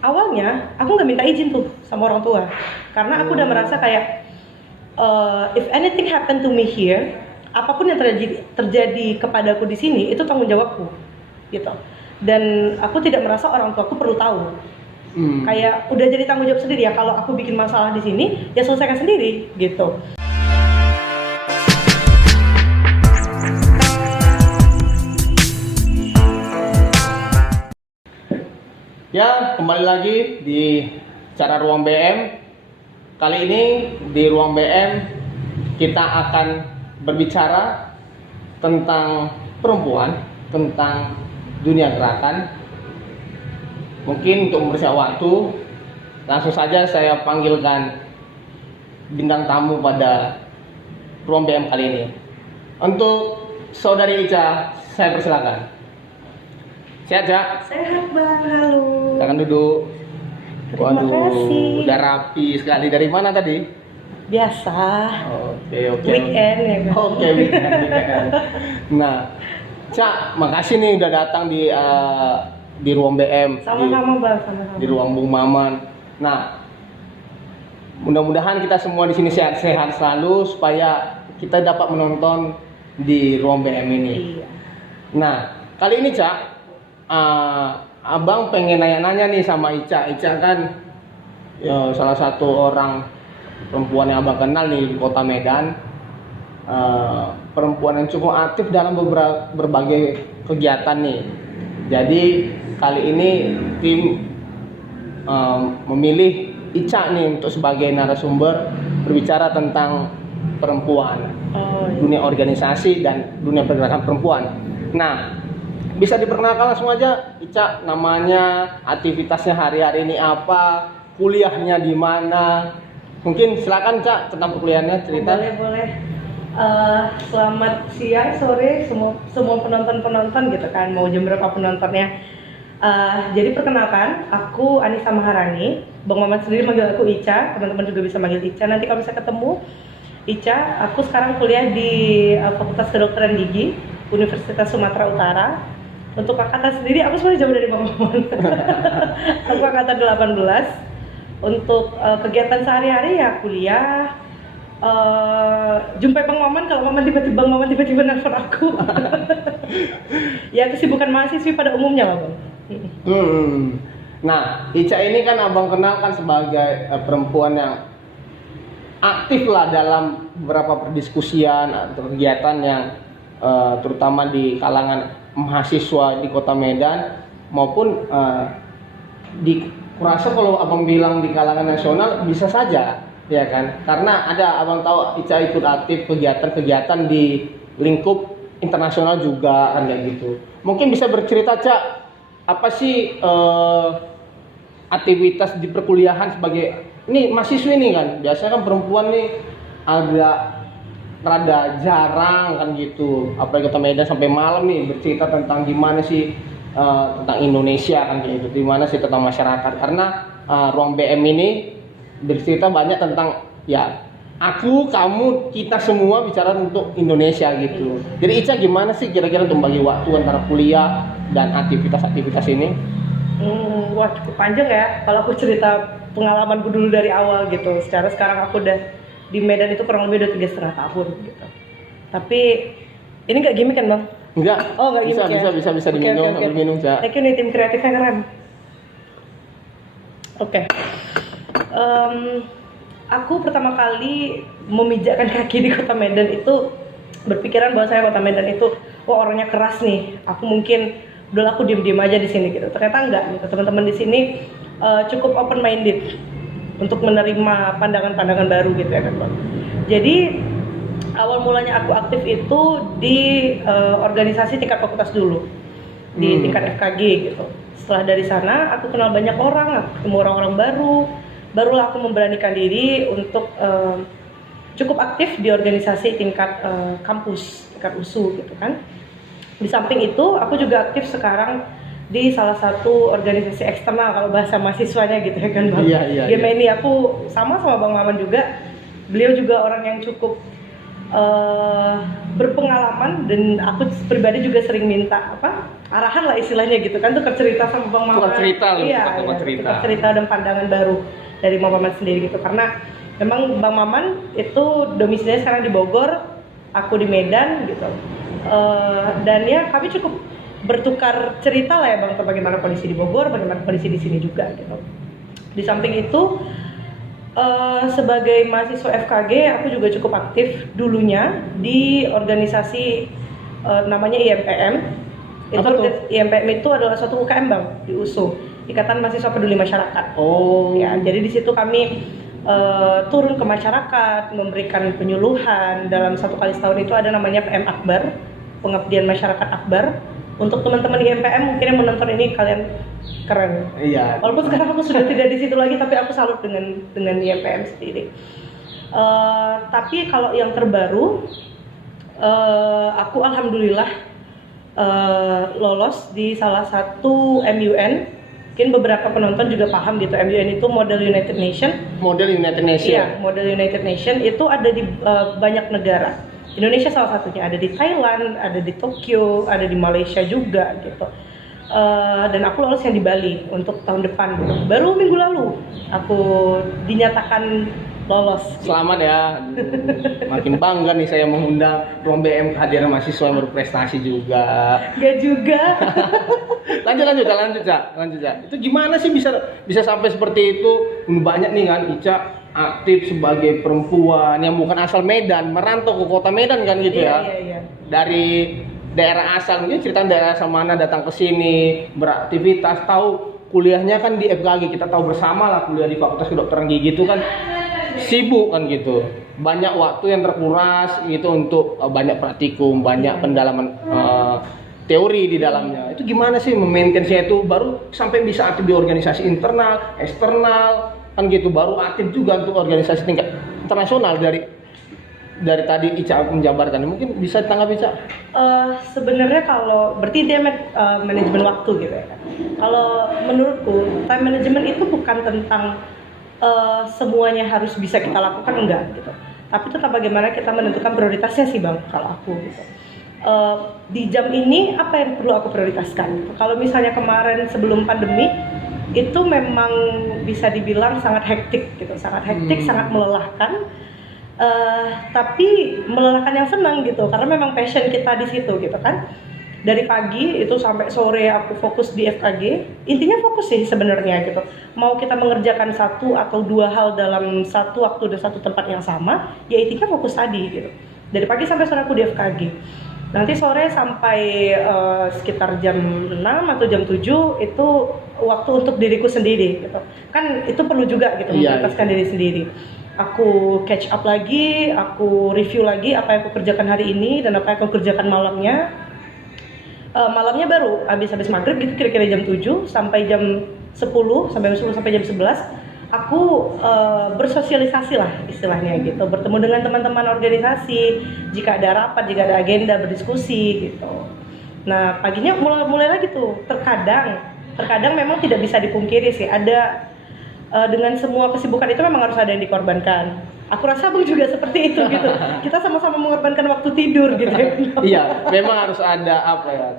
awalnya aku nggak minta izin tuh sama orang tua, karena aku udah merasa kayak if anything happen to me here, apapun yang terjadi kepadaku di sini itu tanggung jawabku, gitu. Dan aku tidak merasa orang tuaku perlu tahu. Kayak udah jadi tanggung jawab sendiri ya. Kalau aku bikin masalah di sini, ya selesaikan sendiri, gitu. Ya, kembali lagi di acara Ruang BM. Kali ini di Ruang BM kita akan berbicara tentang perempuan, tentang dunia gerakan. Mungkin untuk mempersingkat waktu, langsung saja saya panggilkan bintang tamu pada Ruang BM kali ini. Untuk Saudari Ica, saya persilakan. Sehat, Cak? Sehat, Bang. Halo. Silakan duduk. Terima kasih. Udah rapi sekali. Dari mana tadi? Biasa. Oke. Weekend ya kan? Oke, weekend. Nah, Cak, makasih nih udah datang di Ruang BM. Sama-sama, Bang. Sama-sama. Di Ruang Bung Maman. Nah, mudah-mudahan kita semua di sini sehat-sehat selalu supaya kita dapat menonton di Ruang BM ini. Iya. Nah, kali ini, Cak, abang pengen nanya-nanya nih sama Ica. Ica kan ya, salah satu orang perempuan yang abang kenal nih di kota Medan, perempuan yang cukup aktif dalam berbagai kegiatan nih. Jadi kali ini tim memilih Ica nih untuk sebagai narasumber berbicara tentang perempuan, dunia organisasi dan dunia pergerakan perempuan. Nah, bisa diperkenalkan langsung aja, Ica, namanya, aktivitasnya hari-hari ini apa, kuliahnya di mana? Mungkin silakan, Cak, tentang perkuliahannya cerita. Boleh. Selamat siang, sore, semua penonton gitu kan, mau jam berapa penontonnya. Jadi perkenalkan, aku Anissa Maharani. Bang Maman sendiri manggil aku Ica, teman-teman juga bisa manggil Ica. Nanti kalau bisa ketemu Ica, aku sekarang kuliah di Fakultas Kedokteran Gigi Universitas Sumatera Utara. Untuk angkatan sendiri, aku sebenarnya jauh dari Bang Maman. Aku angkatan 18. Untuk kegiatan sehari-hari ya kuliah, jumpai Bang Maman kalau Bang Maman tiba-tiba nelfon aku. Ya kesibukan mahasiswi pada umumnya, Bang. Nah, Ica ini kan abang kenal kan sebagai perempuan yang aktif lah dalam beberapa perdiskusian atau kegiatan yang terutama di kalangan mahasiswa di kota Medan maupun kurasa kalau abang bilang di kalangan nasional bisa saja, ya kan? Karena ada abang tahu Ica ikut aktif kegiatan-kegiatan di lingkup internasional juga kan kayak gitu. Mungkin bisa bercerita, Cak, apa sih aktivitas di perkuliahan sebagai ini mahasiswi nih kan? Biasanya kan perempuan nih agak rada jarang kan gitu, apalagi kota Medan sampai malam nih bercerita tentang gimana sih tentang Indonesia kan gitu, gimana sih tentang masyarakat. Karena Ruang BM ini bercerita banyak tentang ya aku, kamu, kita semua bicara untuk Indonesia gitu. Jadi Ica gimana sih kira-kira untuk bagi waktu antara kuliah dan aktivitas-aktivitas ini? Wah, cukup panjang ya kalau aku cerita pengalamanku dulu dari awal gitu. Secara sekarang aku udah di Medan itu kurang lebih udah 3,5 tahun gitu. Tapi ini nggak gimmick kan, Bang? Enggak. Oh, nggak gimmick ya? Bisa diminum, okay. minum, Cak. Thank you nih, tim kreatifnya keren. Oke. Aku pertama kali memijakkan kaki di kota Medan itu berpikiran bahwa saya kota Medan itu wah orangnya keras nih. Aku mungkin udah aku diem aja di sini gitu. Ternyata enggak gitu. Teman-teman di sini cukup open minded untuk menerima pandangan-pandangan baru gitu ya kan, Bang. Jadi awal mulanya aku aktif itu di organisasi tingkat fakultas dulu, di tingkat FKG gitu. Setelah dari sana aku kenal banyak orang, aku ketemu orang-orang barulah aku memberanikan diri untuk cukup aktif di organisasi tingkat kampus, tingkat USU gitu kan. Di samping itu aku juga aktif sekarang di salah satu organisasi eksternal kalau bahasa mahasiswanya gitu ya kan, Bang. Iya. Ini aku sama Bang Maman juga. Beliau juga orang yang cukup berpengalaman, dan aku pribadi juga sering minta arahan lah istilahnya gitu kan, tukar cerita sama Bang Maman. Tukar cerita loh, iya, tukar cerita dan pandangan baru dari Bang Maman sendiri gitu, karena memang Bang Maman itu domisilinya sekarang di Bogor, aku di Medan gitu. Dan ya kami cukup bertukar cerita lah ya Bang, tentang bagaimana kondisi di Bogor, bagaimana kondisi di sini juga gitu. Di samping itu sebagai mahasiswa FKG, aku juga cukup aktif dulunya di organisasi namanya IMPM. IMPM itu adalah suatu UKM Bang, di USU, Ikatan Mahasiswa Peduli Masyarakat. Oh. Ya, jadi di situ kami turun ke masyarakat, memberikan penyuluhan. Dalam 1 kali setahun itu ada namanya PM Akbar, Pengabdian Masyarakat Akbar. Untuk teman-teman IMPM mungkin yang menonton ini, kalian keren. Iya. Walaupun sekarang aku sudah tidak di situ lagi, tapi aku salut dengan IMPM sendiri. Tapi kalau yang terbaru, aku alhamdulillah lolos di salah satu MUN. Mungkin beberapa penonton juga paham gitu, MUN itu Model United Nation. Model United Nation. Iya, Model United Nation itu ada di banyak negara. Indonesia salah satunya, ada di Thailand, ada di Tokyo, ada di Malaysia juga gitu. Dan aku lolos yang di Bali untuk tahun depan gitu. Baru minggu lalu aku dinyatakan lolos. Selamat ya. Makin bangga nih saya mengundang Ruang BM kehadiran mahasiswa yang berprestasi juga. Gak juga. lanjut Cak. Itu gimana sih bisa sampai seperti itu? Banyak nih kan Ica aktif sebagai perempuan yang bukan asal Medan, merantau ke kota Medan kan gitu ya. Iya. Dari daerah asal, mungkin cerita daerah asal mana datang ke sini, beraktivitas, tahu kuliahnya kan di FKG, kita tahu bersama lah kuliah di Fakultas Kedokteran Gigi itu kan sibuk kan gitu. Banyak waktu yang terkuras gitu untuk banyak praktikum, banyak pendalaman teori di dalamnya. Itu gimana sih memaintennya itu baru sampai bisa aktif di organisasi internal, eksternal kan gitu, baru aktif juga untuk organisasi tingkat internasional dari tadi Ica menjabarkan. Mungkin bisa ditanggapi Ica? Sebenarnya kalau berarti dia manajemen waktu gitu ya. Kalau menurutku time management itu bukan tentang semuanya harus bisa kita lakukan, enggak gitu. Tapi tetap bagaimana kita menentukan prioritasnya sih Bang, kalau aku gitu. Di jam ini apa yang perlu aku prioritaskan? Kalau misalnya kemarin sebelum pandemi itu memang bisa dibilang sangat hektik gitu, sangat melelahkan. Tapi melelahkan yang senang gitu, karena memang passion kita di situ gitu kan. Dari pagi itu sampai sore aku fokus di FKG. Intinya fokus sih sebenarnya gitu. Mau kita mengerjakan 1 atau 2 hal dalam satu waktu dan satu tempat yang sama, ya intinya fokus tadi gitu. Dari pagi sampai sore aku di FKG. Nanti sore sampai sekitar jam 6 atau jam 7 itu waktu untuk diriku sendiri gitu. Kan itu perlu juga gitu, memprioritaskan diri sendiri. Aku catch up lagi, aku review lagi apa yang aku kerjakan hari ini dan apa yang aku kerjakan malamnya. Malamnya baru habis maghrib gitu, kira-kira jam 7 sampai jam 10 sampai jam 11 aku bersosialisasi lah istilahnya gitu, bertemu dengan teman-teman organisasi, jika ada rapat, jika ada agenda, berdiskusi gitu. Nah paginya mulai lagi tuh, terkadang memang tidak bisa dipungkiri sih, ada dengan semua kesibukan itu memang harus ada yang dikorbankan. Aku rasa Bang juga seperti itu gitu. Kita sama-sama mengorbankan waktu tidur gitu. Iya, memang harus ada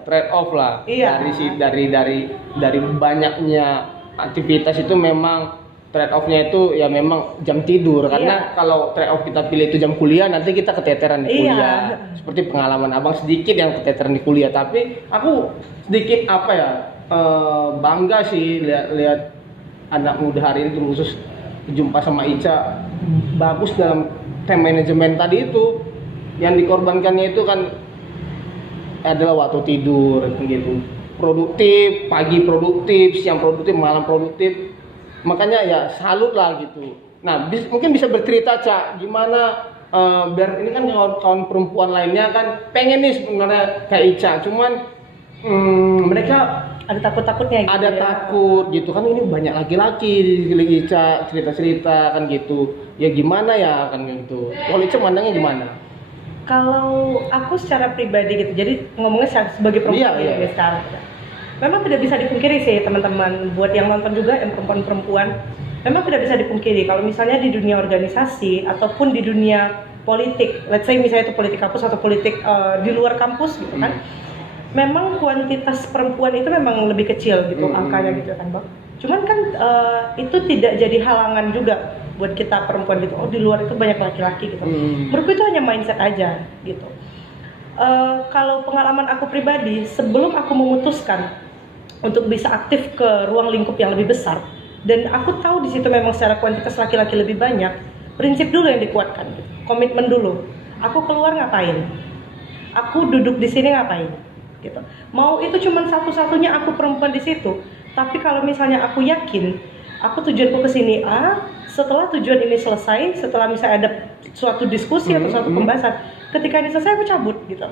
trade off lah. Iya. Dari banyaknya aktivitas itu memang trade off-nya itu ya memang jam tidur, karena kalau trade off kita pilih itu jam kuliah, nanti kita keteteran di kuliah. Seperti pengalaman Abang sedikit yang keteteran di kuliah, tapi aku sedikit bangga sih lihat anak muda hari ini, khusus jumpa sama Ica, bagus dalam time management tadi itu. Yang dikorbankannya itu kan adalah waktu tidur gitu. Produktif, pagi produktif, siang produktif, malam produktif. Makanya ya salut lah gitu. Nah, mungkin bisa bercerita Cak, gimana biar ini kan kawan perempuan lainnya kan pengen nih sebenarnya kayak Ica, cuman mereka ada takut-takutnya gitu. Ada takut gitu kan, ini banyak laki-laki di Ica cerita-cerita kan gitu. Ya gimana ya kan gitu. Kalau Ica mandangnya gimana? Kalau aku secara pribadi gitu, jadi ngomongnya sebagai perempuan sekarang. Memang tidak bisa dipungkiri sih teman-teman, buat yang nonton juga yang perempuan-perempuan, memang tidak bisa dipungkiri kalau misalnya di dunia organisasi ataupun di dunia politik, let's say misalnya itu politik kampus atau politik di luar kampus gitu kan, memang kuantitas perempuan itu memang lebih kecil gitu angkanya gitu kan Bang. Cuman kan itu tidak jadi halangan juga buat kita perempuan gitu, oh di luar itu banyak laki-laki gitu. Menurutku itu hanya mindset aja gitu. Kalau pengalaman aku pribadi, sebelum aku memutuskan untuk bisa aktif ke ruang lingkup yang lebih besar, dan aku tahu di situ memang secara kuantitas laki-laki lebih banyak, prinsip dulu yang dikuatkan, gitu. Komitmen dulu. Aku keluar ngapain? Aku duduk di sini ngapain? Gitu. Mau itu cuma satu-satunya aku perempuan di situ, tapi kalau misalnya aku yakin, aku tujuanku ke sini A, setelah tujuan ini selesai, setelah misalnya ada suatu diskusi atau suatu pembahasan, ketika ini selesai aku cabut gitu.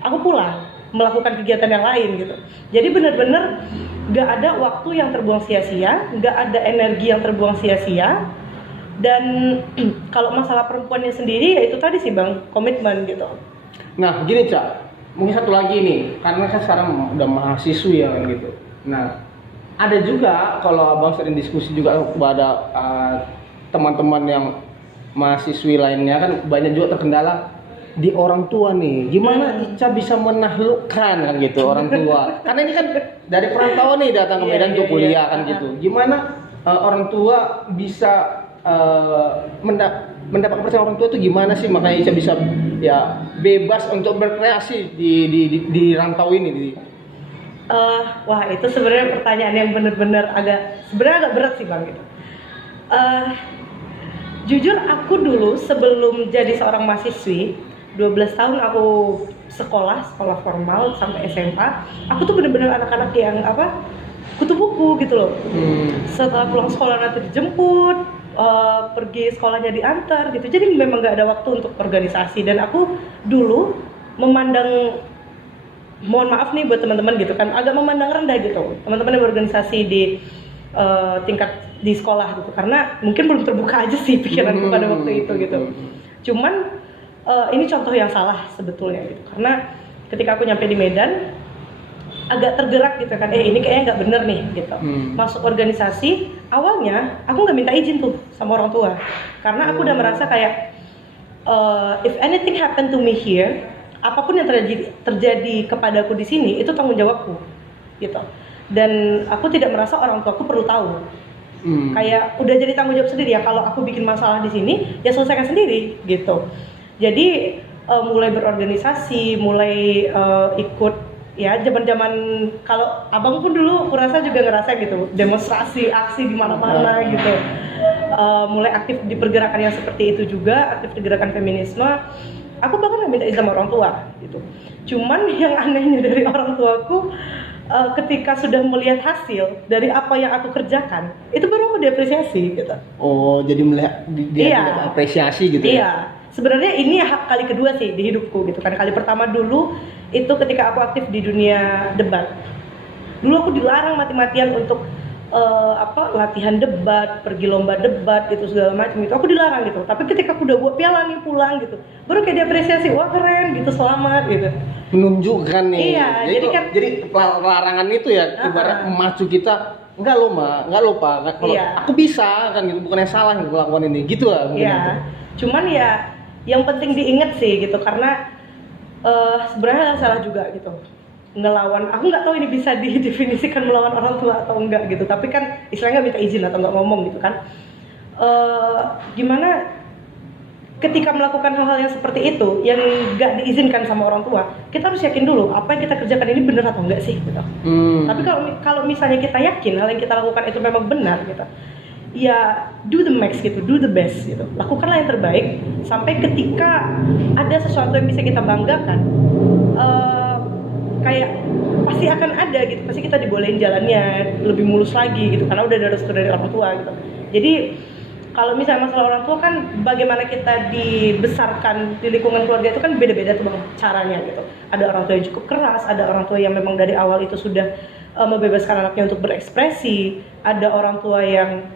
Aku pulang, melakukan kegiatan yang lain gitu. Jadi benar-benar nggak ada waktu yang terbuang sia-sia, nggak ada energi yang terbuang sia-sia. Dan kalau masalah perempuannya sendiri, ya itu tadi sih Bang, komitmen gitu. Nah gini Cak, mungkin satu lagi nih, karena kan sekarang udah mahasiswi ya gitu. Nah ada juga kalau abang sering diskusi juga kepada teman-teman yang mahasiswi lainnya, kan banyak juga terkendala di orang tua nih, gimana Ica bisa menaklukkan kan gitu orang tua, karena ini kan dari perantauan nih datang ke Medan untuk kuliah kan gitu, gimana orang tua bisa mendapat kepercayaan orang tua itu gimana sih, makanya Ica bisa ya bebas untuk berkreasi di rantau ini. Wah itu sebenarnya pertanyaan yang benar-benar sebenarnya agak berat sih Bang gitu. Jujur aku dulu sebelum jadi seorang mahasiswi 12 tahun aku sekolah formal sampai SMA, aku tuh bener-bener anak-anak yang kutu buku gitu loh. Setelah pulang sekolah nanti dijemput, pergi sekolahnya diantar gitu. Jadi memang nggak ada waktu untuk organisasi, dan aku dulu memandang, mohon maaf nih buat teman-teman gitu kan, agak memandang rendah gitu teman-teman yang berorganisasi di tingkat di sekolah gitu, karena mungkin belum terbuka aja sih pikiranku pada waktu itu gitu. Cuman ini contoh yang salah sebetulnya gitu, karena ketika aku nyampe di Medan agak tergerak gitu kan, ini kayaknya nggak bener nih gitu. Masuk organisasi, awalnya aku nggak minta izin tuh sama orang tua, karena aku udah merasa kayak if anything happen to me here, apapun yang terjadi kepadaku di sini itu tanggung jawabku gitu. Dan aku tidak merasa orang tuaku perlu tahu. Kayak udah jadi tanggung jawab sendiri ya, kalau aku bikin masalah di sini ya selesaikan sendiri gitu. Jadi mulai berorganisasi, mulai ikut ya zaman-zaman, kalau abang pun dulu kurasa juga ngerasa gitu, demonstrasi, aksi di mana-mana gitu. Mulai aktif di pergerakan yang seperti itu juga, aktif di gerakan feminisme. Aku bahkan nggak minta izin sama orang tua gitu. Cuman yang anehnya dari orang tuaku, ketika sudah melihat hasil dari apa yang aku kerjakan, itu baru aku diapresiasi gitu. Oh, jadi melihat dia apresiasi gitu ya? Iya. Sebenarnya ini hak kali kedua sih di hidupku gitu kan. Kali pertama dulu itu ketika aku aktif di dunia debat. Dulu aku dilarang mati-matian untuk latihan debat, pergi lomba debat gitu segala macam gitu. Aku dilarang gitu. Tapi ketika aku udah buat piala nih pulang gitu, baru kayak diapresiasi, wah keren gitu, selamat gitu. Menunjukkan nih. Iya, jadi larangan itu ya ibarat memacu kita. Enggak lo Ma, enggak lo Pak. Kalau aku bisa kan gitu, bukan yang salah yang melakukan ini. Gitu lah mungkin. Iya. Cuman ya yang penting diingat sih gitu, karena sebenarnya salah juga gitu ngelawan. Aku nggak tahu ini bisa didefinisikan melawan orang tua atau enggak gitu, tapi kan istilahnya minta izin atau nggak ngomong gitu kan. Gimana ketika melakukan hal-hal yang seperti itu yang nggak diizinkan sama orang tua, kita harus yakin dulu apa yang kita kerjakan ini benar atau enggak sih gitu. Tapi kalau misalnya kita yakin hal yang kita lakukan itu memang benar gitu, ya do the max gitu, do the best gitu, lakukanlah yang terbaik sampai ketika ada sesuatu yang bisa kita banggakan, kayak pasti akan ada gitu, pasti kita dibolehin jalannya lebih mulus lagi gitu, karena udah ada restu dari orang tua gitu. Jadi kalau misalnya masalah orang tua kan, bagaimana kita dibesarkan di lingkungan keluarga itu kan beda-beda tuh Bang caranya gitu. Ada orang tua yang cukup keras, ada orang tua yang memang dari awal itu sudah membebaskan anaknya untuk berekspresi, ada orang tua yang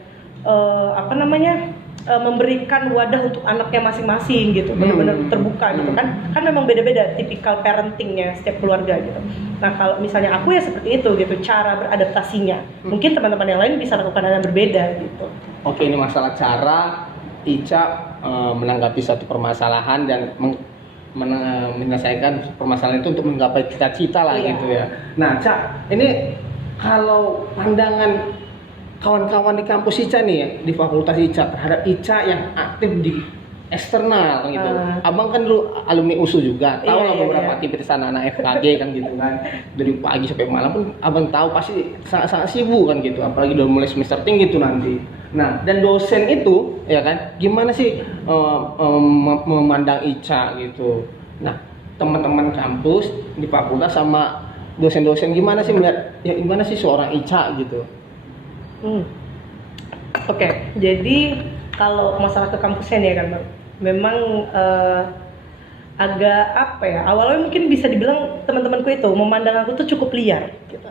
memberikan wadah untuk anaknya masing-masing gitu, benar-benar terbuka gitu kan memang beda-beda tipikal parentingnya setiap keluarga gitu. Nah kalau misalnya aku ya seperti itu gitu cara beradaptasinya, mungkin teman-teman yang lain bisa lakukan hal yang berbeda gitu. Oke, ini masalah cara, Ica menanggapi satu permasalahan dan menyelesaikan permasalahan itu untuk menggapai cita-cita lah Iya. gitu ya. Nah, Cak, ini kalau pandangan kawan-kawan di kampus Ica nih ya, di fakultas Ica terhadap Ica yang aktif di eksternal kan gitu. Abang kan dulu alumni USU juga, tahu lah beberapa aktivitas anak-anak FKG kan gitu kan. Dari pagi sampai malam pun abang tahu pasti sangat-sangat sibuk kan gitu, apalagi udah mulai semester tinggi itu nanti. Nah, dan dosen itu ya kan, gimana sih memandang Ica gitu. Nah, teman-teman kampus di fakultas sama dosen-dosen gimana sih melihat ya gimana sih seorang Ica gitu. Oke, jadi kalau masalah ke kampusnya nih ya kan Bang, memang agak apa ya, awalnya mungkin bisa dibilang teman-temanku itu memandang aku tuh cukup liar gitu.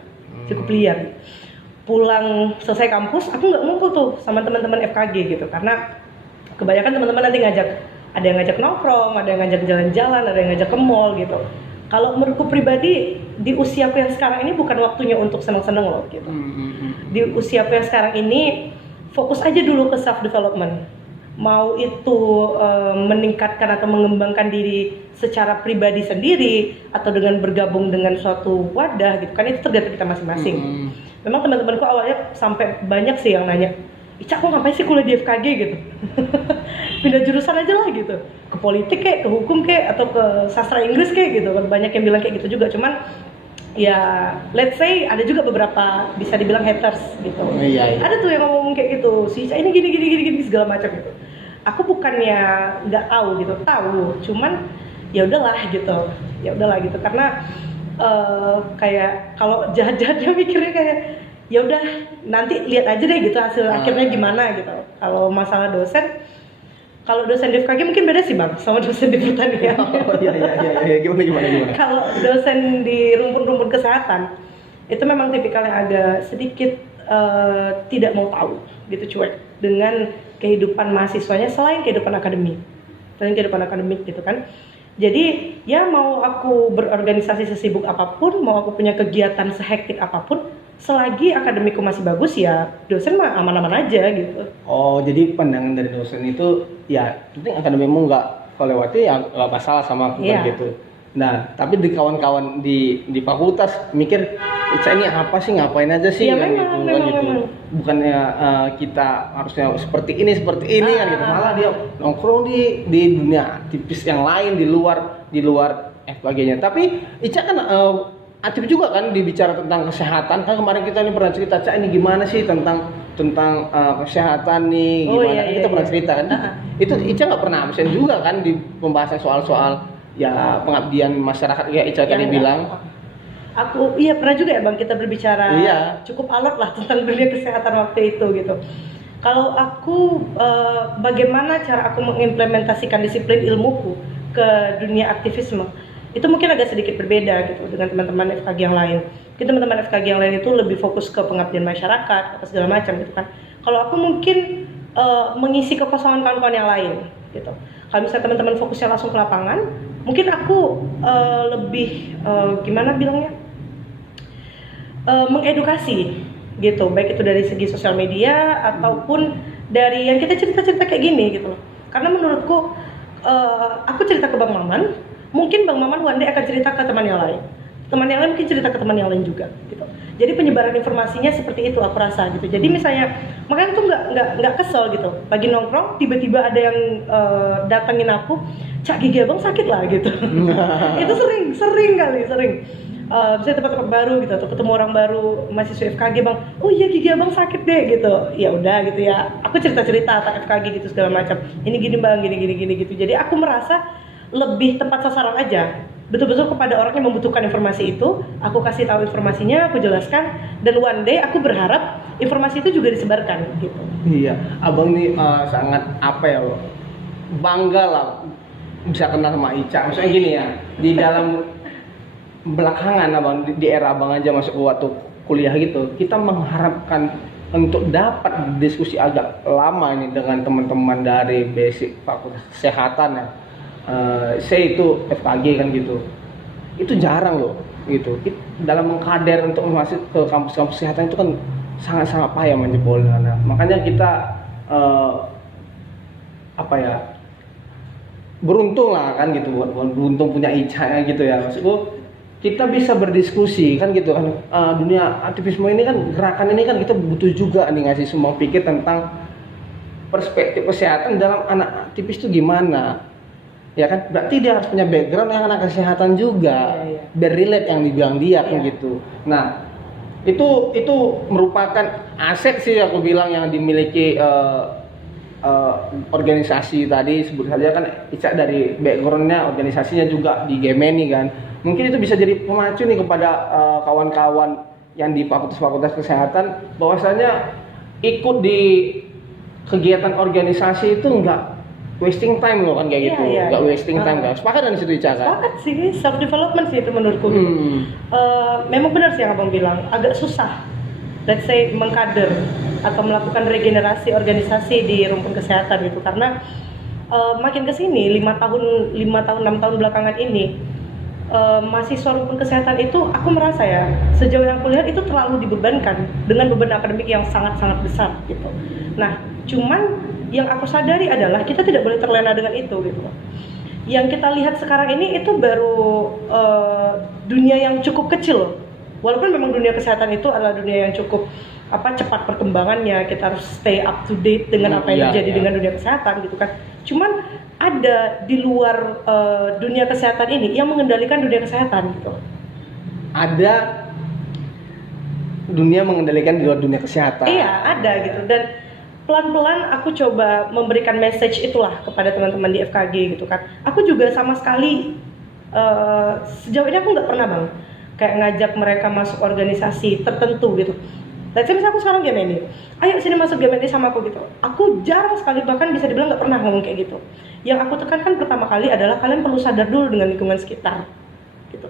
Cukup liar. Pulang selesai kampus, aku nggak ngumpul tuh sama teman-teman FKG gitu, karena kebanyakan teman-teman nanti ngajak, ada yang ngajak nongkrong, ada yang ngajak jalan-jalan, ada yang ngajak ke mall gitu. Kalau menurutku pribadi, di usiaku yang sekarang ini bukan waktunya untuk seneng-seneng loh gitu. Di usiaku yang sekarang ini, fokus aja dulu ke self development. Mau itu meningkatkan atau mengembangkan diri secara pribadi sendiri atau dengan bergabung dengan suatu wadah gitu kan, itu tergantung kita masing-masing. Memang teman-temanku awalnya sampai banyak sih yang nanya, Ica kok ngapain sih kuliah di FKG gitu? Pindah jurusan aja lah gitu, ke politik kayak, ke hukum kayak, atau ke sastra Inggris kayak gitu. Banyak yang bilang kayak gitu juga, cuman ya let's say ada juga beberapa bisa dibilang haters gitu. Iya. Ada tuh yang ngomong kayak gitu, si Ica ini gini segala macam gitu. Aku bukannya nggak tahu gitu, tahu, cuman ya udahlah gitu, karena kayak kalau jahat-jahatnya mikirnya kayak ya udah nanti lihat aja deh gitu hasil akhirnya gimana gitu. Kalau masalah dosen, kalau dosen di FKG mungkin beda sih Bang sama dosen di pertanian. Iya, gimana? Kalau dosen di rumpun-rumpun kesehatan itu memang tipikal yang agak sedikit tidak mau tahu gitu, cuek dengan kehidupan mahasiswanya selain kehidupan akademik gitu kan. Jadi ya mau aku berorganisasi sesibuk apapun, mau aku punya kegiatan sehektik apapun, selagi akademikku masih bagus ya dosen mah aman-aman aja gitu. Oh, jadi pandangan dari dosen itu ya penting akademikmu nggak kelewati ya nggak masalah sama aku kan gitu. Nah, tapi di kawan-kawan di fakultas mikir Ica ini apa sih, ngapain aja sih ya, kan memang, gitu kan gitu. Bukannya kita harusnya seperti ini kan gitu. Malah dia nongkrong di dunia aktivis yang lain di luar FKG-nya. Tapi Ica kan aktif juga kan dibicara tentang kesehatan. Kan kemarin kita ini pernah cerita, Cak ini gimana sih tentang kesehatan nih, gimana kita pernah cerita kan. Itu Ica nggak pernah absen juga kan di pembahasan soal-soal ya pengabdian masyarakat kayak Ica tadi bilang. Aku pernah juga ya Bang kita berbicara cukup alot lah tentang dunia kesehatan waktu itu gitu. Kalau aku bagaimana cara aku mengimplementasikan disiplin ilmuku ke dunia aktivisme, itu mungkin agak sedikit berbeda gitu dengan teman-teman FKG yang lain. Kita teman-teman FKG yang lain itu lebih fokus ke pengabdian masyarakat atau segala macam gitu kan. Kalau aku mungkin mengisi kekosongan kawan-kawan yang lain gitu. Kalau misalnya teman-teman fokusnya langsung ke lapangan, mungkin aku lebih gimana bilangnya, mengedukasi gitu, baik itu dari segi sosial media ataupun dari yang kita cerita-cerita kayak gini gitu loh. Karena menurutku aku cerita ke Bang Maman, mungkin Bang Maman one day akan cerita ke teman yang lain mungkin cerita ke teman yang lain juga gitu. Jadi penyebaran informasinya seperti itu aku rasa gitu. Jadi misalnya makanya tuh nggak kesel gitu, lagi nongkrong tiba-tiba ada yang datangin aku, Cak gigi abang sakit lah gitu. Itu sering kali bisa tempat-tempat baru gitu atau ketemu orang baru mahasiswa FKG, Bang, oh iya gigi abang sakit deh gitu. Ya udah gitu ya, aku cerita-cerita tentang FKG gitu segala macam, ini gini Bang, gini gitu. Jadi aku merasa lebih tepat sasaran aja, betul-betul kepada orang yang membutuhkan informasi itu. Aku kasih tahu informasinya, aku jelaskan, dan one day aku berharap informasi itu juga disebarkan gitu. Iya, abang nih sangat apa ya, bangga lah bisa kenal sama Ica. Maksudnya gini ya, di dalam belakangan abang di era abang aja masuk waktu kuliah gitu, kita mengharapkan untuk dapat diskusi agak lama ini dengan teman-teman dari basic fakultas kesehatan ya, saya itu FKG kan gitu, itu jarang loh gitu. Dalam mengkader untuk masuk ke kampus-kampus kesehatan itu kan sangat-sangat payah menjebolnya. Nah, makanya kita apa ya, beruntung lah kan gitu, beruntung punya Ica gitu ya. Maksudku kita bisa berdiskusi kan gitu kan. Dunia aktivisme ini kan, gerakan ini kan kita butuh juga nih ngasih sumbang pikir tentang perspektif kesehatan dalam anak aktivis itu gimana, ya kan. Berarti dia harus punya background yang anak kesehatan juga, biar relate yang dibilang dia kan gitu. Nah itu merupakan aset sih aku bilang yang dimiliki organisasi tadi. Sebut saja kan Ica dari backgroundnya organisasinya juga di Gemini kan, mungkin itu bisa jadi pemacu nih kepada kawan-kawan yang di fakultas-fakultas kesehatan, bahwasanya ikut di kegiatan organisasi itu enggak wasting time loh kan kayak gitu, enggak wasting time kan. Sepakat dan situ Ica kan? Sepakat sih, self development sih itu menurutku. Memang benar sih yang abang bilang, agak susah let's say mengkader atau melakukan regenerasi organisasi di rumpun kesehatan gitu, karena makin kesini 5 tahun 6 tahun belakangan ini mahasiswa rumpun kesehatan itu aku merasa ya, sejauh yang aku lihat itu terlalu dibebankan dengan beban akademik yang sangat-sangat besar gitu. Nah cuman yang aku sadari adalah kita tidak boleh terlena dengan itu gitu. Yang kita lihat sekarang ini itu baru dunia yang cukup kecil, walaupun memang dunia kesehatan itu adalah dunia yang cukup cepat perkembangannya, kita harus stay up to date dengan apa yang terjadi dengan dunia kesehatan gitu kan. Cuman ada di luar dunia kesehatan ini yang mengendalikan dunia kesehatan gitu. Ada dunia mengendalikan di luar dunia kesehatan. Iya, ada gitu. Dan pelan-pelan aku coba memberikan message itulah kepada teman-teman di FKG gitu kan. Aku juga sama sekali sejauh ini aku nggak pernah bang kayak ngajak mereka masuk organisasi tertentu gitu. Let's say misalnya aku sekarang Gemini, ayo sini masuk Gemini sama aku gitu. Aku jarang sekali, bahkan bisa dibilang nggak pernah ngomong kayak gitu. Yang aku tekankan pertama kali adalah kalian perlu sadar dulu dengan lingkungan sekitar gitu.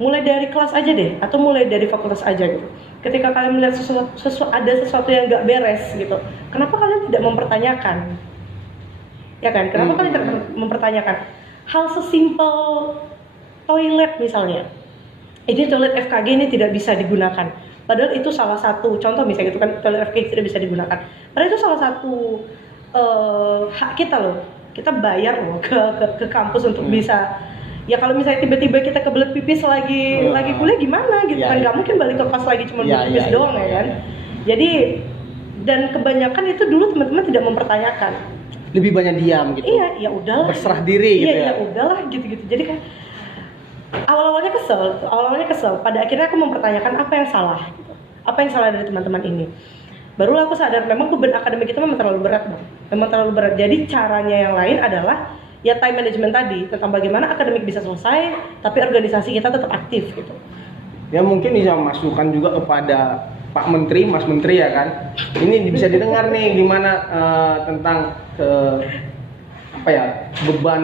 Mulai dari kelas aja deh, atau mulai dari fakultas aja gitu. Ketika kalian melihat ada sesuatu yang nggak beres gitu, kenapa kalian tidak mempertanyakan? Ya kan? Kenapa kalian tidak mempertanyakan? Hal sesimpel toilet misalnya. Ini toilet FKG ini tidak bisa digunakan. Padahal itu salah satu contoh misalnya gitu kan, toilet FKG tidak bisa digunakan. Padahal itu salah satu hak kita loh. Kita bayar loh ke kampus untuk bisa. Ya kalau misalnya tiba-tiba kita kebelet pipis lagi kuliah gimana gitu kan, nggak mungkin balik ke kelas lagi cuma pipis doang ya kan. Jadi dan kebanyakan itu dulu teman-teman tidak mempertanyakan. Lebih banyak diam gitu. Iya, ya udahlah. Berserah diri gitu Iya, ya. ya udahlah gitu-gitu. Jadi kan awalnya kesel. Pada akhirnya aku mempertanyakan apa yang salah gitu. Apa yang salah dari teman-teman ini. Barulah aku sadar memang beban akademik itu memang terlalu berat, Bang. Memang terlalu berat. Jadi caranya yang lain adalah ya time management tadi, tentang bagaimana akademik bisa selesai tapi organisasi kita tetap aktif gitu. Ya mungkin bisa masukan juga kepada Pak Menteri, Mas Menteri ya kan. Ini bisa didengar nih gimana tentang beban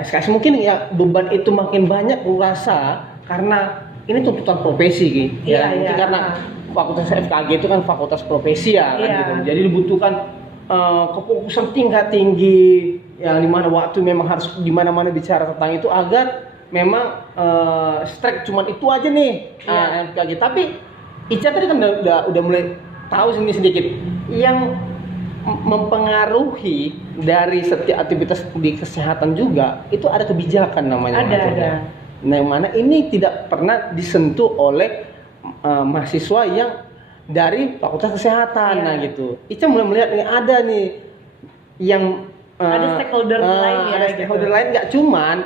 SKS. Mungkin ya beban itu makin banyak kurasa karena ini tuntutan profesi gitu. Mungkin karena fakultas FKG itu kan fakultas profesi ya kan gitu. Jadi dibutuhkan kefokusan tinggi yang dimana waktu memang harus dimana-mana bicara tentang itu agar memang strike cuman itu aja nih FKG. Tapi Ica tadi kan udah mulai tahu sini sedikit yang mempengaruhi dari setiap aktivitas di kesehatan juga itu ada kebijakan namanya. Ada. Nah, yang mana ini tidak pernah disentuh oleh mahasiswa yang dari fakultas kesehatan. Nah gitu. Ica mulai melihat nih ada nih yang ada stakeholder lain ya. Ada stakeholder lain, nggak cuman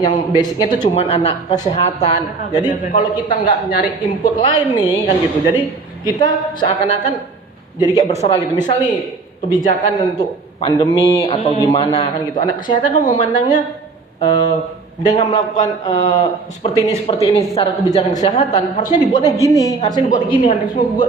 yang basicnya itu cuman anak kesehatan. Jadi kalau kita nggak nyari input lain nih kan gitu. Jadi kita seakan-akan jadi kayak berserah gitu. Misal nih kebijakan untuk pandemi atau gimana kan gitu. Anak kesehatan kan memandangnya dengan melakukan seperti ini secara kebijakan kesehatan harusnya dibuatnya gini, harusnya dibuat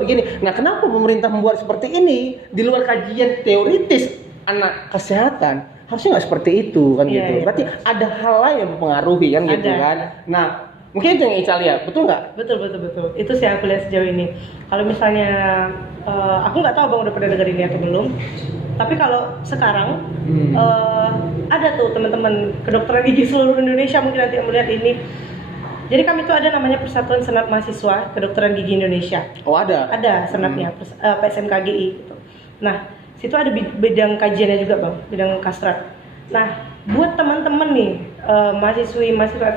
gini. Nah, kenapa pemerintah membuat seperti ini di luar kajian teoritis anak kesehatan? Harusnya nggak seperti itu kan gitu. Berarti ada hal lain yang mempengaruhi kan gitu kan. Nah, mungkin itu yang Ica lihat, betul nggak? Betul. Itu sih aku lihat sejauh ini. Kalau misalnya aku nggak tahu Bang udah pernah dengar ini atau belum. Tapi kalau sekarang ada tuh teman-teman kedokteran gigi seluruh Indonesia mungkin nanti yang melihat ini. Jadi kami itu ada namanya Persatuan Senat Mahasiswa Kedokteran Gigi Indonesia. Oh ada? Ada senatnya, PSMKGI gitu. Nah Situ ada bidang kajiannya juga bang, bidang kastrat. Nah, buat teman-teman nih mahasiswa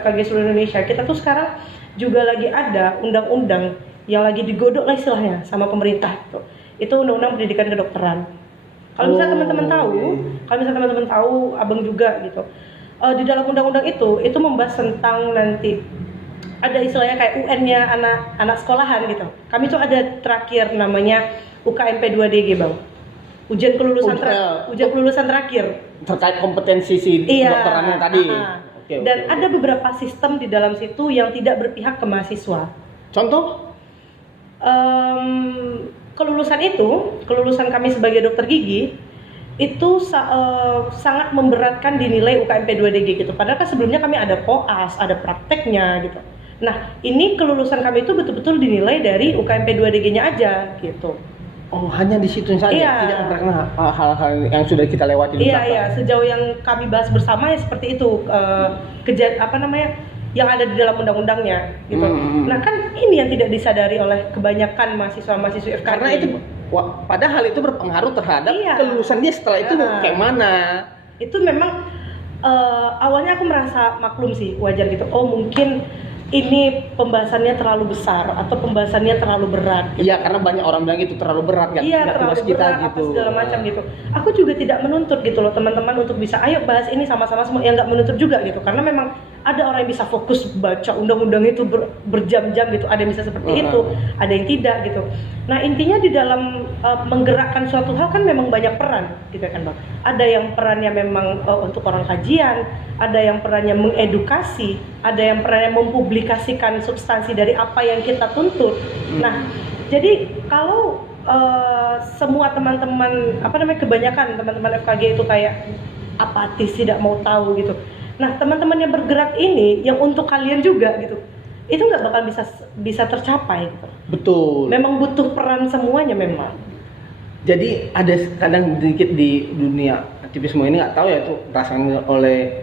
FKG seluruh Indonesia, kita tuh sekarang juga lagi ada undang-undang yang lagi digodok lah istilahnya sama pemerintah itu. Itu undang-undang pendidikan kedokteran. Kalau misalnya teman-teman tahu, kalau misalnya teman-teman tahu, abang juga gitu. Di dalam undang-undang itu membahas tentang nanti ada istilahnya kayak UN-nya anak sekolahan gitu. Kami tuh ada terakhir namanya UKMP 2DG bang. Ujian kelulusan terakhir terkait kompetensi si dokterannya tadi. Dan ada beberapa sistem di dalam situ yang tidak berpihak ke mahasiswa. Contoh? Kelulusan kami sebagai dokter gigi itu sangat memberatkan dinilai UKMP 2DG gitu. Padahal kan sebelumnya kami ada koas, ada prakteknya gitu. Nah, ini kelulusan kami itu betul-betul dinilai dari UKMP 2DG-nya aja gitu. Oh, hanya di situ saja, tidak pernah hal-hal yang sudah kita lewati di belakang. Iya, sejauh yang kami bahas bersama ya seperti itu, yang ada di dalam undang-undangnya gitu. Nah, kan ini yang tidak disadari oleh kebanyakan mahasiswa-mahasiswi FKG. Karena itu padahal itu berpengaruh terhadap kelulusan dia setelah itu kayak mana. Itu memang awalnya aku merasa maklum sih, wajar gitu. Oh, mungkin ini pembahasannya terlalu besar atau pembahasannya terlalu berat. Iya, karena banyak orang bilang itu terlalu berat kan. Iya, terlalu berat gitu. Segala macam gitu. Aku juga tidak menuntut gitu loh teman-teman untuk bisa ayo bahas ini sama-sama semua. Ya nggak menuntut juga gitu. Karena memang ada orang yang bisa fokus baca undang-undang itu berjam-jam gitu. Ada yang bisa seperti itu, ada yang tidak gitu. Nah, intinya di dalam menggerakkan suatu hal kan memang banyak peran gitu kan Bang. Ada yang perannya memang untuk orang kajian, ada yang perannya mengedukasi, ada yang perannya mempublikasikan substansi dari apa yang kita tuntut. Nah, jadi kalau semua teman-teman kebanyakan teman-teman FKG itu kayak apatis, tidak mau tahu gitu. Nah, teman-teman yang bergerak ini yang untuk kalian juga gitu, itu nggak bakal bisa tercapai gitu. Betul. Memang butuh peran semuanya memang. Jadi ada kadang sedikit di dunia aktivisme ini, nggak tahu ya itu rasakan oleh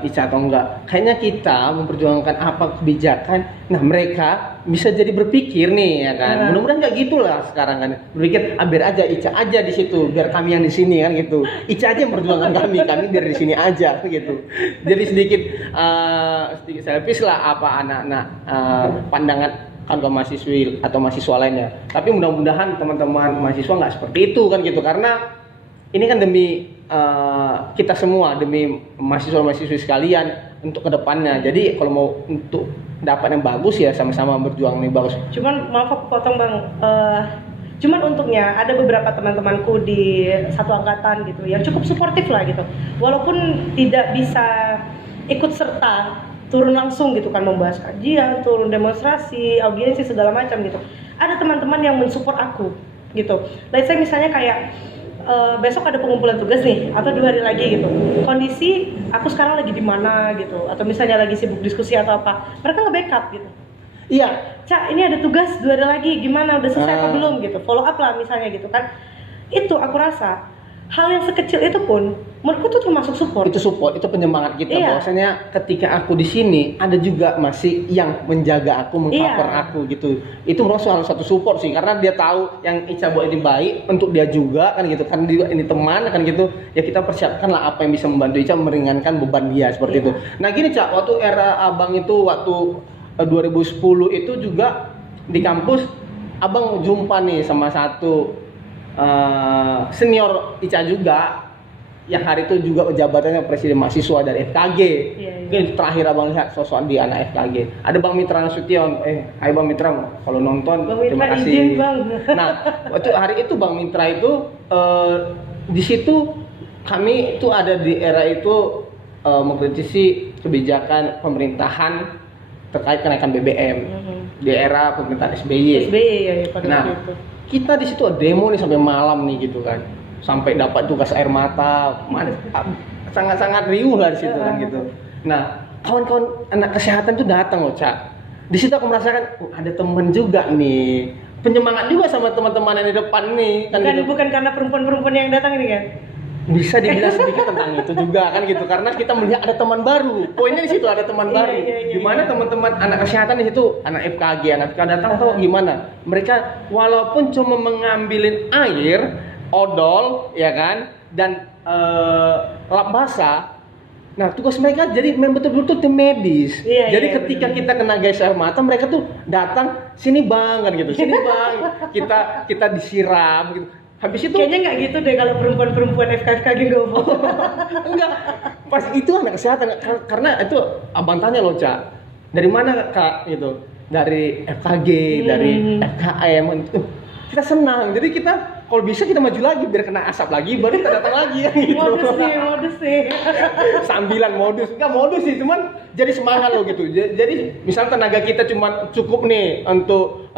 Ica atau enggak. Kayaknya kita memperjuangkan apa kebijakan, nah mereka bisa jadi berpikir nih ya kan. Mudah-mudahan nggak gitulah sekarang kan. Berpikir biar aja Ica aja di situ, biar kami yang di sini kan gitu. Ica aja yang memperjuangkan kami biar di sini aja gitu. Jadi sedikit selfish lah apa anak-anak pandangan kawan mahasiswi atau mahasiswa lainnya. Tapi mudah-mudahan teman-teman mahasiswa nggak seperti itu kan gitu, karena ini kan demi kita semua, demi mahasiswa-mahasiswi sekalian untuk kedepannya. Jadi kalau mau untuk dapat yang bagus ya sama-sama berjuang nih bagus. Cuman maaf aku potong bang, cuman untungnya ada beberapa teman-temanku di satu angkatan gitu yang cukup suportif lah gitu. Walaupun tidak bisa ikut serta turun langsung gitu kan membahas kajian, turun demonstrasi, audiensi segala macam gitu. Ada teman-teman yang mensupport aku gitu. Let's say misalnya kayak besok ada pengumpulan tugas nih atau 2 hari lagi gitu. Kondisi aku sekarang lagi di mana gitu, atau misalnya lagi sibuk diskusi atau apa. Mereka nge-backup gitu. Iya, Cak, ini ada tugas 2 hari lagi, gimana udah selesai apa belum gitu. Follow up lah misalnya gitu kan. Itu aku rasa hal yang sekecil itu pun menurutku tuh termasuk support. Itu support, itu penyemangat kita. Bahwasanya ketika aku di sini ada juga masih yang menjaga aku, mengcover aku gitu. Itu menurut salah satu support sih, karena dia tahu yang Ica buat ini baik untuk dia juga kan gitu. Kan dia ini teman kan gitu. Ya kita persiapkanlah apa yang bisa membantu Ica meringankan beban dia seperti itu. Nah gini Cak, waktu era Abang itu waktu 2010 itu juga di kampus Abang jumpa nih sama satu senior Ica juga, yang hari itu juga jabatannya presiden mahasiswa dari FKG. Mungkin terakhir Abang lihat sosok di anak FKG. Ada Bang Mitra Nasution. Hai Bang Mitra, kalau nonton Bang terima Mitra kasih. izin, Bang. Nah, waktu hari itu Bang Mitra itu di situ kami itu ada di era itu mengkritisi kebijakan pemerintahan terkait kenaikan BBM di era pemerintahan SBY. ya pada Nah, itu. kita di situ demo nih sampai malam nih gitu kan, sampai dapat tugas air mata, sangat-sangat riuh lah di situ kan gitu. Nah, kawan-kawan anak kesehatan tuh datang loh Cak. Di situ aku merasakan ada temen juga nih, penyemangat juga sama teman-teman yang di depan nih kan gitu. Bukan karena perempuan-perempuan yang datang ini kan? Bisa dibilang sedikit tentang itu juga kan gitu, karena kita melihat ada teman baru. Poinnya di situ ada teman baru. Gimana teman-teman anak kesehatan di situ, anak FKG, anak FK datang tuh gimana? Mereka walaupun cuma mengambilin air odol ya kan, dan lap basah. Nah, tugas mereka jadi memang betul-betul tim medis. Iya, Jadi iya, ketika benar. kita kena gas air mata, mereka tuh datang, sini bang kan gitu, sini bang, kita disiram gitu. Habis itu Kayaknya nggak gitu deh kalau perempuan-perempuan FKFKG nggak mau. enggak, pas itu anak kesehatan karena itu abang tanya loh, Cak, dari mana kak gitu, dari FKG, dari FKM gitu. Kita senang, jadi kita kalau bisa kita maju lagi biar kena asap lagi, baru kita datang lagi ya gitu. Modus nih. Sambilan modus, enggak modus sih, cuman jadi semangat loh gitu. Jadi misal tenaga kita cuma cukup nih untuk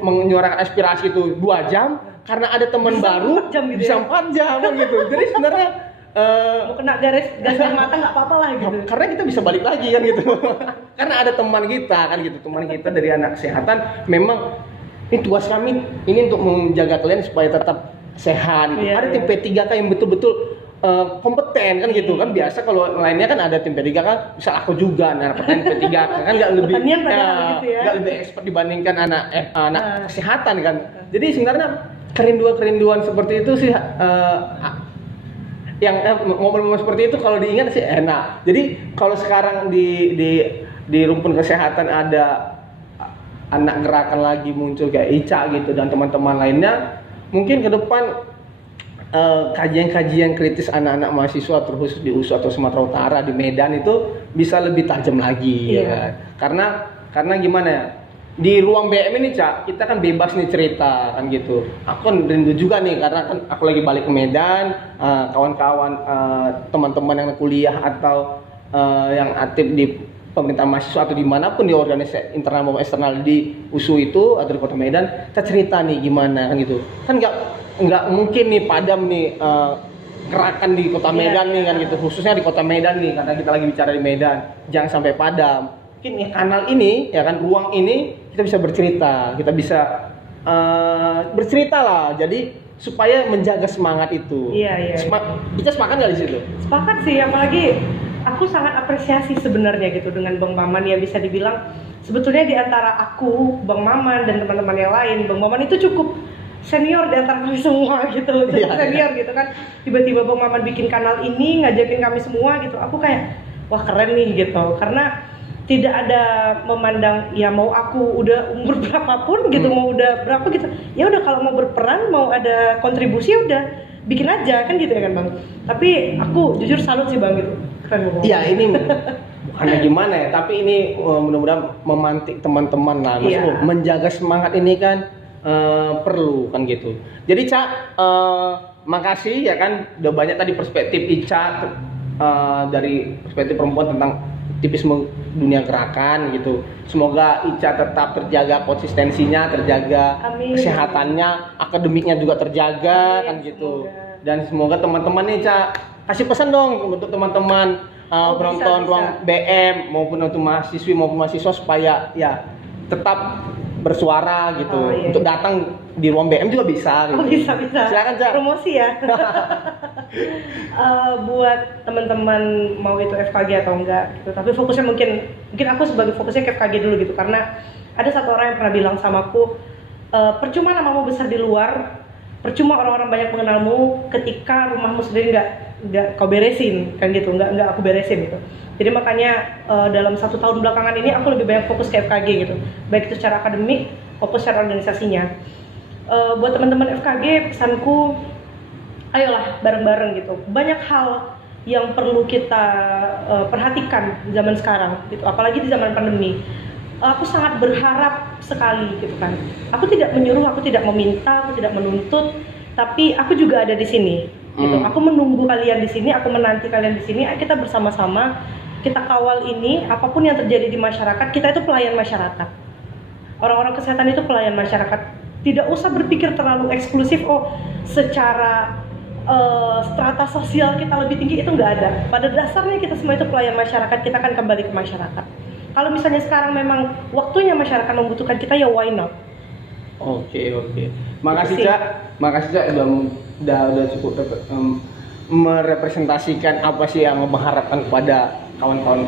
menyuarakan aspirasi itu 2 jam, karena ada teman Bisa baru 4 jam gitu bisa ya? 4 jam kan gitu. Jadi sebenarnya Mau kena gas air mata nggak apa-apa lah gitu. karena kita bisa balik lagi kan gitu. Karena ada teman kita kan gitu, teman kita dari anak kesehatan. Memang ini tugas kami ini untuk menjaga kalian supaya tetap sehat. Iya, Ada tim iya. P3K yang betul-betul kompeten kan gitu kan. Biasa kalau lainnya kan ada tim P3K kan, misal aku juga anak pertanian P3K kan nggak lebih Pertanian padahal gitu ya. nggak lebih expert dibandingkan anak kesehatan kan. Jadi sebenarnya kerinduan seperti itu sih yang momen-momen seperti itu kalau diingat sih enak. Jadi kalau sekarang di rumpun kesehatan ada anak gerakan lagi muncul kayak Ica gitu dan teman-teman lainnya, mungkin ke depan kajian-kajian kritis anak-anak mahasiswa terkhusus di USU atau Sumatera Utara di Medan itu bisa lebih tajam lagi ya kan? Karena gimana ya, di ruang BM ini Cak, kita kan bebas nih cerita kan gitu. Aku kan rindu juga nih karena kan aku lagi balik ke Medan, kawan-kawan teman-teman yang kuliah atau yang aktif di pemerintah mahasiswa atau dimanapun di organisasi internal maupun eksternal di USU itu atau di Kota Medan, kita cerita nih gimana kan gitu. Kan nggak mungkin nih padam nih gerakan di Kota Medan nih kan gitu, khususnya di Kota Medan nih karena kita lagi bicara di Medan, jangan sampai padam. Mungkin nih, kanal ini ya kan, ruang ini kita bisa bercerita, kita bisa bercerita lah, jadi supaya menjaga semangat itu. Iya. Kita sepakat nggak di situ? Sepakat sih, apalagi aku sangat apresiasi sebenarnya gitu dengan Bang Maman yang bisa dibilang sebetulnya di antara aku, Bang Maman dan teman-teman yang lain, Bang Maman itu cukup senior di antara kami semua gitu, Iya, senior gitu kan. Tiba-tiba Bang Maman bikin kanal ini, ngajakin kami semua gitu, aku kayak wah keren nih gitu, karena tidak ada memandang ya mau aku udah umur berapapun gitu, mau udah berapa gitu, ya udah kalau mau berperan, mau ada kontribusi ya udah bikin aja kan gitu ya kan Bang. Tapi aku jujur salut sih Bang gitu, keren banget. Iya, ini bukannya gimana ya, tapi ini mudah-mudahan memantik teman-teman lah. Maksudku, menjaga semangat ini kan perlu kan gitu. Jadi Cak, makasih ya kan, udah banyak tadi perspektif Ica dari perspektif perempuan tentang aktivisme dunia gerakan gitu. Semoga Ica tetap terjaga konsistensinya, terjaga Amin. kesehatannya, akademiknya juga terjaga. Amin, kan gitu. Semoga. Dan semoga teman-teman nih Cak, kasih pesan dong untuk teman-teman penonton bisa. ruang BM maupun untuk mahasiswi maupun mahasiswa supaya ya tetap bersuara gitu. Untuk datang di ruang BM juga bisa gitu. Bisa. Silakan Cak. Promosi ya. Buat teman-teman mau itu FKG atau enggak gitu. Tapi fokusnya mungkin aku sebagai fokusnya ke FKG dulu gitu, karena ada satu orang yang pernah bilang sama aku, percuma namamu besar di luar, percuma orang-orang banyak mengenalmu ketika rumahmu sendiri nggak kau beresin kan gitu, nggak aku beresin gitu. Jadi makanya dalam 1 tahun belakangan ini aku lebih banyak fokus ke FKG gitu, baik itu secara akademik maupun secara organisasinya. Buat teman-teman FKG, pesanku ayolah bareng-bareng gitu. Banyak hal yang perlu kita perhatikan di zaman sekarang gitu, apalagi di zaman pandemi. Aku sangat berharap sekali gitu kan. Aku tidak menyuruh, aku tidak meminta, aku tidak menuntut, tapi aku juga ada di sini gitu. Aku menunggu kalian di sini, aku menanti kalian di sini. Kita bersama-sama kita kawal ini, apapun yang terjadi di masyarakat, kita itu pelayan masyarakat. Orang-orang kesehatan itu pelayan masyarakat. Tidak usah berpikir terlalu eksklusif, oh secara strata sosial kita lebih tinggi, itu nggak ada. Pada dasarnya kita semua itu pelayan masyarakat, kita akan kembali ke masyarakat. Kalau misalnya sekarang memang waktunya masyarakat membutuhkan kita, ya why not? Oke. Makasih Cak, udah cukup merepresentasikan apa sih yang mengharapkan kepada kawan-kawan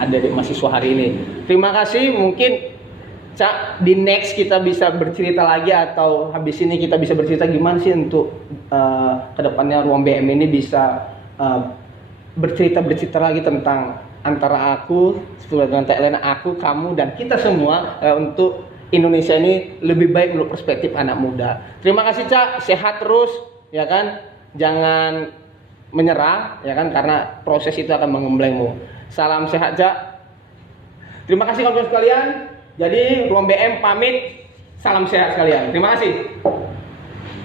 adik mahasiswa hari ini. Terima kasih. Mungkin Cak, di next kita bisa bercerita lagi atau habis ini kita bisa bercerita gimana sih untuk kedepannya Ruang BM ini bisa bercerita lagi tentang antara aku, dengan Elena, aku, kamu dan kita semua untuk Indonesia ini lebih baik menurut perspektif anak muda. Terima kasih Cak, sehat terus ya kan, jangan menyerah ya kan, karena proses itu akan mengemblengmu. Salam sehat Cak. Terima kasih kawan-kawan sekalian. Jadi Ruang BM pamit, salam sehat sekalian. Terima kasih.